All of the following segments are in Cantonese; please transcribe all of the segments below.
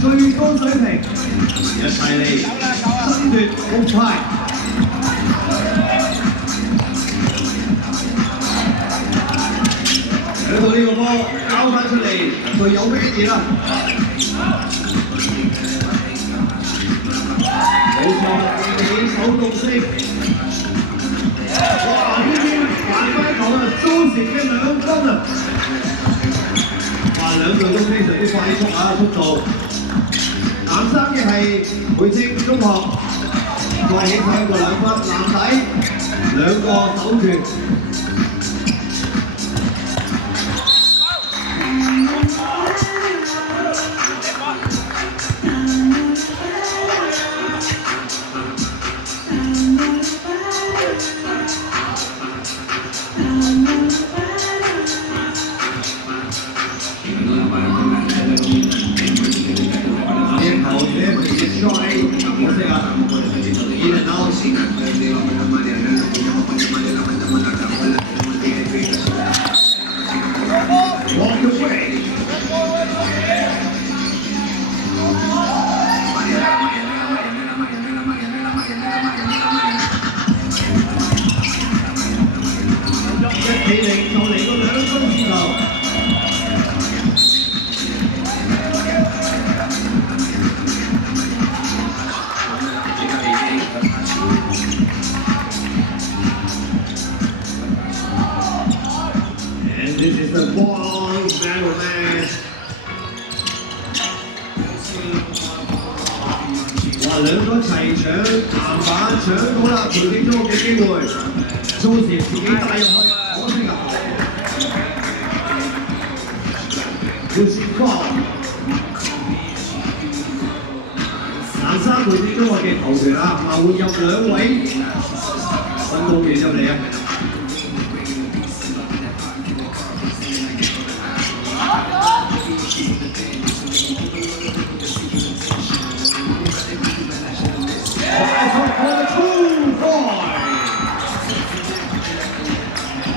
最高水平，一齊嚟爭奪銅牌。睇到呢個波交翻出嚟，隊友咩嘢啦？冇錯，起手動式。哇！呢邊還翻一球啊，蘇時嘅2分啊！哇！兩隊都非常之快速啊，速度。藍衫嘅係培正中學，再起手一個2分，藍底2個手傳。This is the ball battle match。哇！兩個齊搶籃板，搶到啦！培正中學嘅機會，蘇時自己帶入去，可惜啊！要先放。藍衫培正中學嘅球員啊，換入2位運動員入嚟啊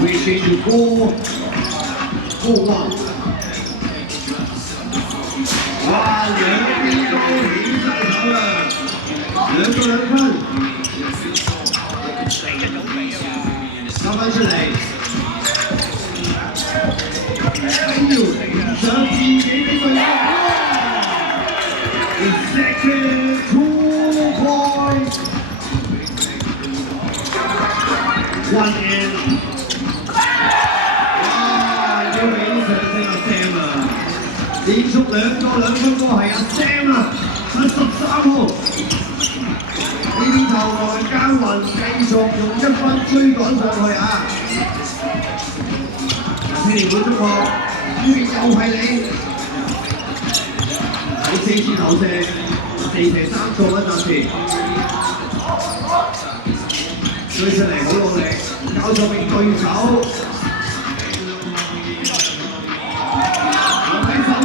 ！Reaching to 4-1。哇！兩邊都起晒手啦，2個2分，交翻出嚟，緊要上自己嘅隊友。Second 2 points。1 in。連續2個2分波係阿 Sam 啊，13號。呢邊頭來耕耘，繼續用1分追趕上去啊！青年會中學呢邊又係你，第4次投射，4射3中啊！暫時追出嚟好努力，交錯俾對手。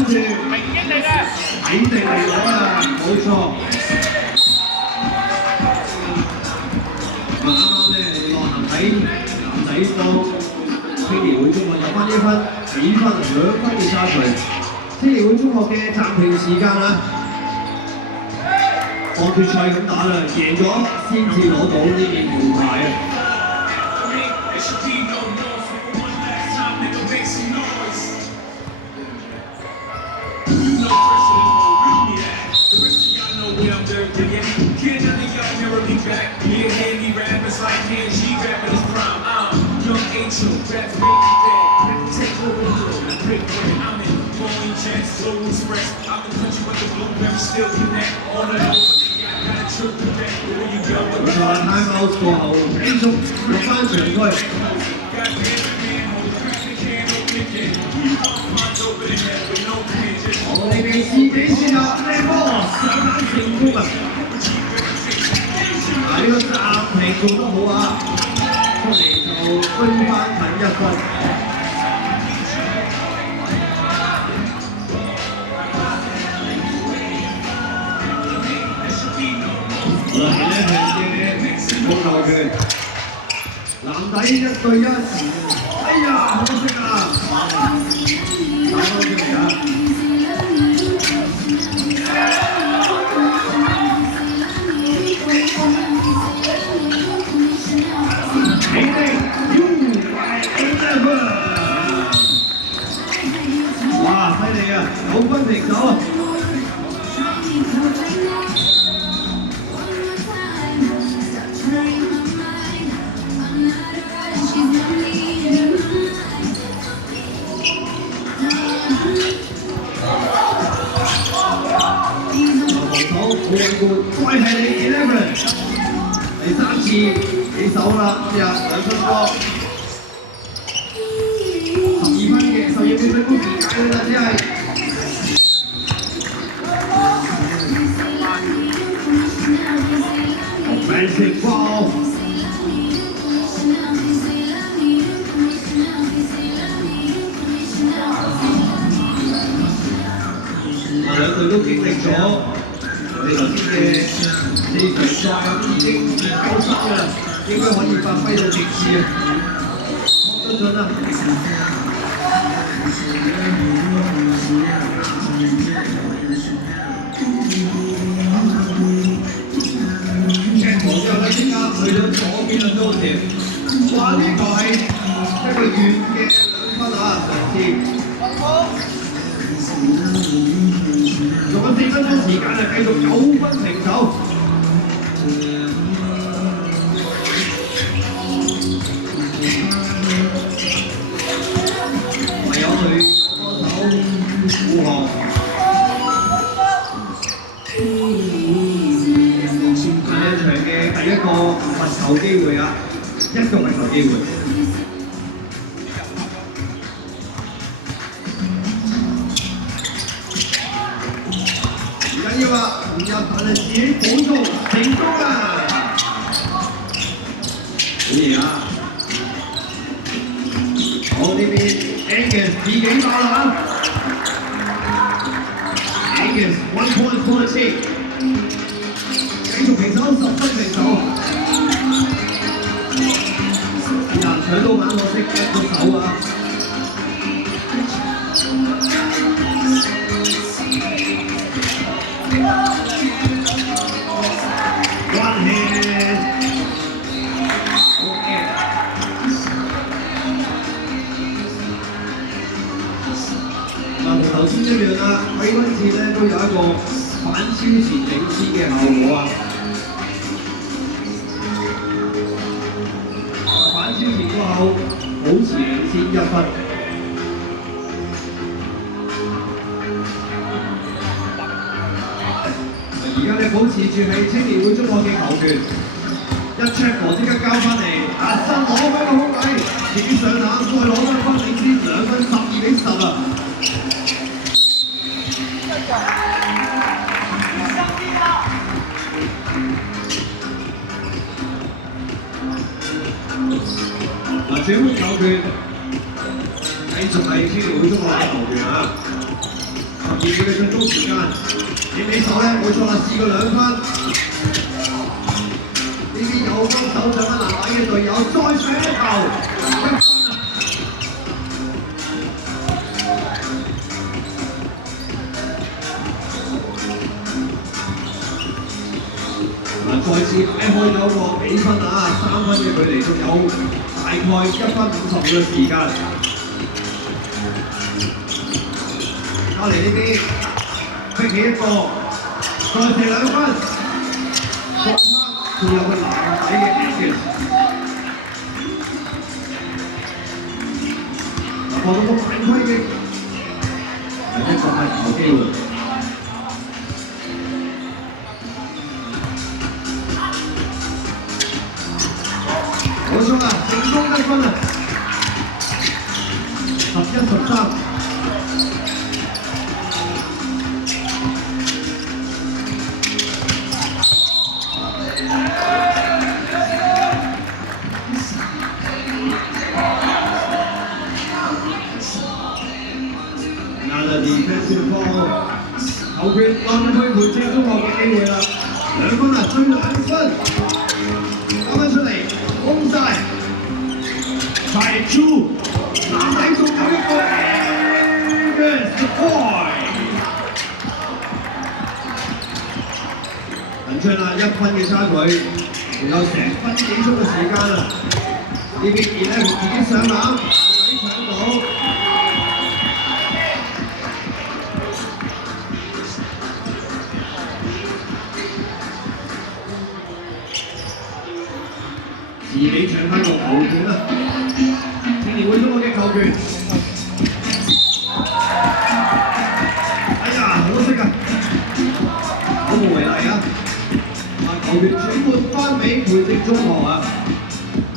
明英嚟嘅，肯定嚟咗啦，冇錯。啱啱咧落行喺男仔幫青年會中學入翻1分，2分2分嘅差距。青年會中學嘅暫停時間啦，當決賽咁打啦，贏咗先至攞到呢件銅牌啊！timeout 過後繼續落翻場區。我哋嘅自己先有靚波，上籃成功啊！呢個暫停做得好啊，出嚟就追翻近1分。嚟呢場嘅攻球權，男底1對1，哎呀，可惜啊！打翻出嚟啊！幾手啦，今日2分波，12分嘅12秒最高時間啦，只係。Offensive foul。兩隊都經歷咗我哋頭先嘅4場賽，已經夠深㗎啦，應該可以發揮到極致啊！相信啦。check 完之後咧，即刻去到左邊嘅高條，哇！呢個係一個遠嘅2分啊，上次。仲有4分鐘時間啊，繼續9分平手。唯有佢幫手護航。呢場嘅第一個罰球機會啊，一個罰球機會。唔緊要啊，唔入但係自己補充成功啊！好嘢啊！好呢邊 Angus 自己爆啦 ，Angus 1 point quality。繼續平手10分平手，呀搶到眼可惜一個手啊！One hand， 嗱同頭先一樣啊，季軍戰咧都有一個反超前領先嘅效果啊！反超前過後保持領先1分。而家咧保持住係青年會中學嘅球權，一 check 波即刻交翻嚟，阿新攞翻個空位，自己上籃再攞翻分領先2分12-10啊！嗱，轉換球權，繼續係青年會中學嘅球權啊！12秒嘅進攻時間，你起手咧冇錯啦，試過2分。呢邊有幫手上翻籃底嘅隊友，再上一球，1分啊！再次擺開咗個幾分啊，3分嘅距離，仲有大概1分50秒嘅時間。交嚟呢邊，逼起一個，再射2分，仲有個籃底嘅 Angus， 放到個犯規嘅，一個係球機會。冇錯啦，成功1分啊，11-13。defensive ball， 球權按去回正中學嘅機會啦，2分啊，追2分，打返出嚟，攻晒，排出，籃底仲有一個 Angus point， 緊張啦，1分嘅差距，仲有成分幾鐘嘅時間啊！呢邊2自己上籃，籃底搶到。自己搶翻個球權啦！青年會中學嘅球權，哎呀，可惜啊，好無為例啊！球權轉換翻俾培正中學啊，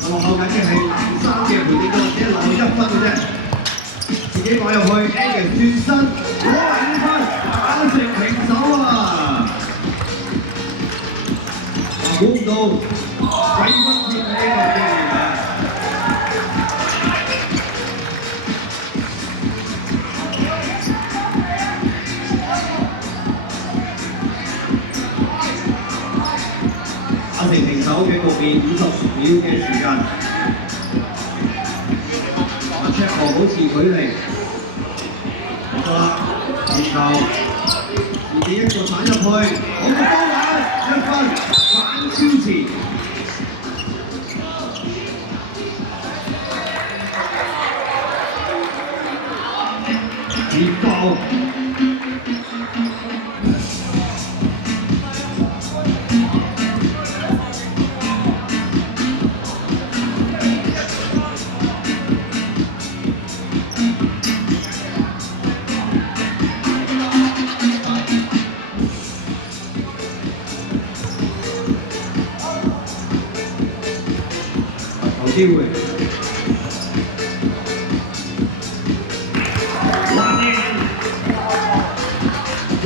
落後緊嘅係南山嘅培正中學，只係落後1分嘅啫。自己擺入去 ，Angus 轉身攞埋5分，打成平手啊！估唔到鬼分接呢個機會啊！打成平手嘅局面，50秒嘅時間。阿 Check 保持距離，冇錯啦，傳球，自己一個鏟入去，好個高位1分，反超前。熱爆！有機會。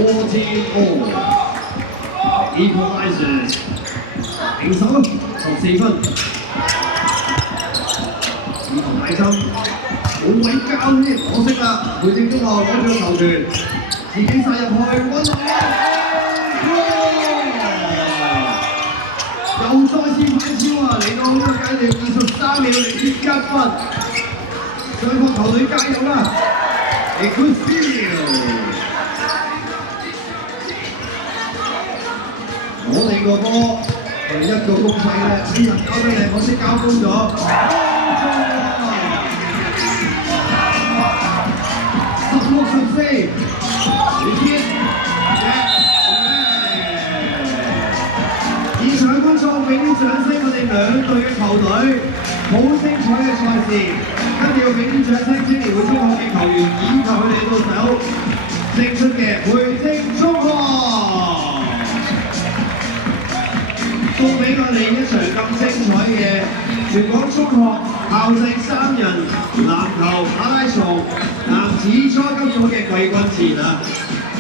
14 all equalizers 平手14分，以同大針冇位交添，可惜啦！培正中學攞咗球權，自己殺入去，溫落又再次反超啊！嚟到呢個階段23秒0.1分，雙方球隊加油啦 ！A good feel。我哋個波係一個攻勢咧，只能交俾你，可惜交高咗。16-14，你知？現場觀眾俾啲掌聲，我哋兩隊嘅球隊，好精彩嘅賽事。跟住要俾啲掌聲青年會中學嘅球員，以及佢哋到手勝出嘅培正中學。送俾我哋一場咁精彩嘅全港中學校際3人籃球馬拉松男子初級組嘅季軍戰啊！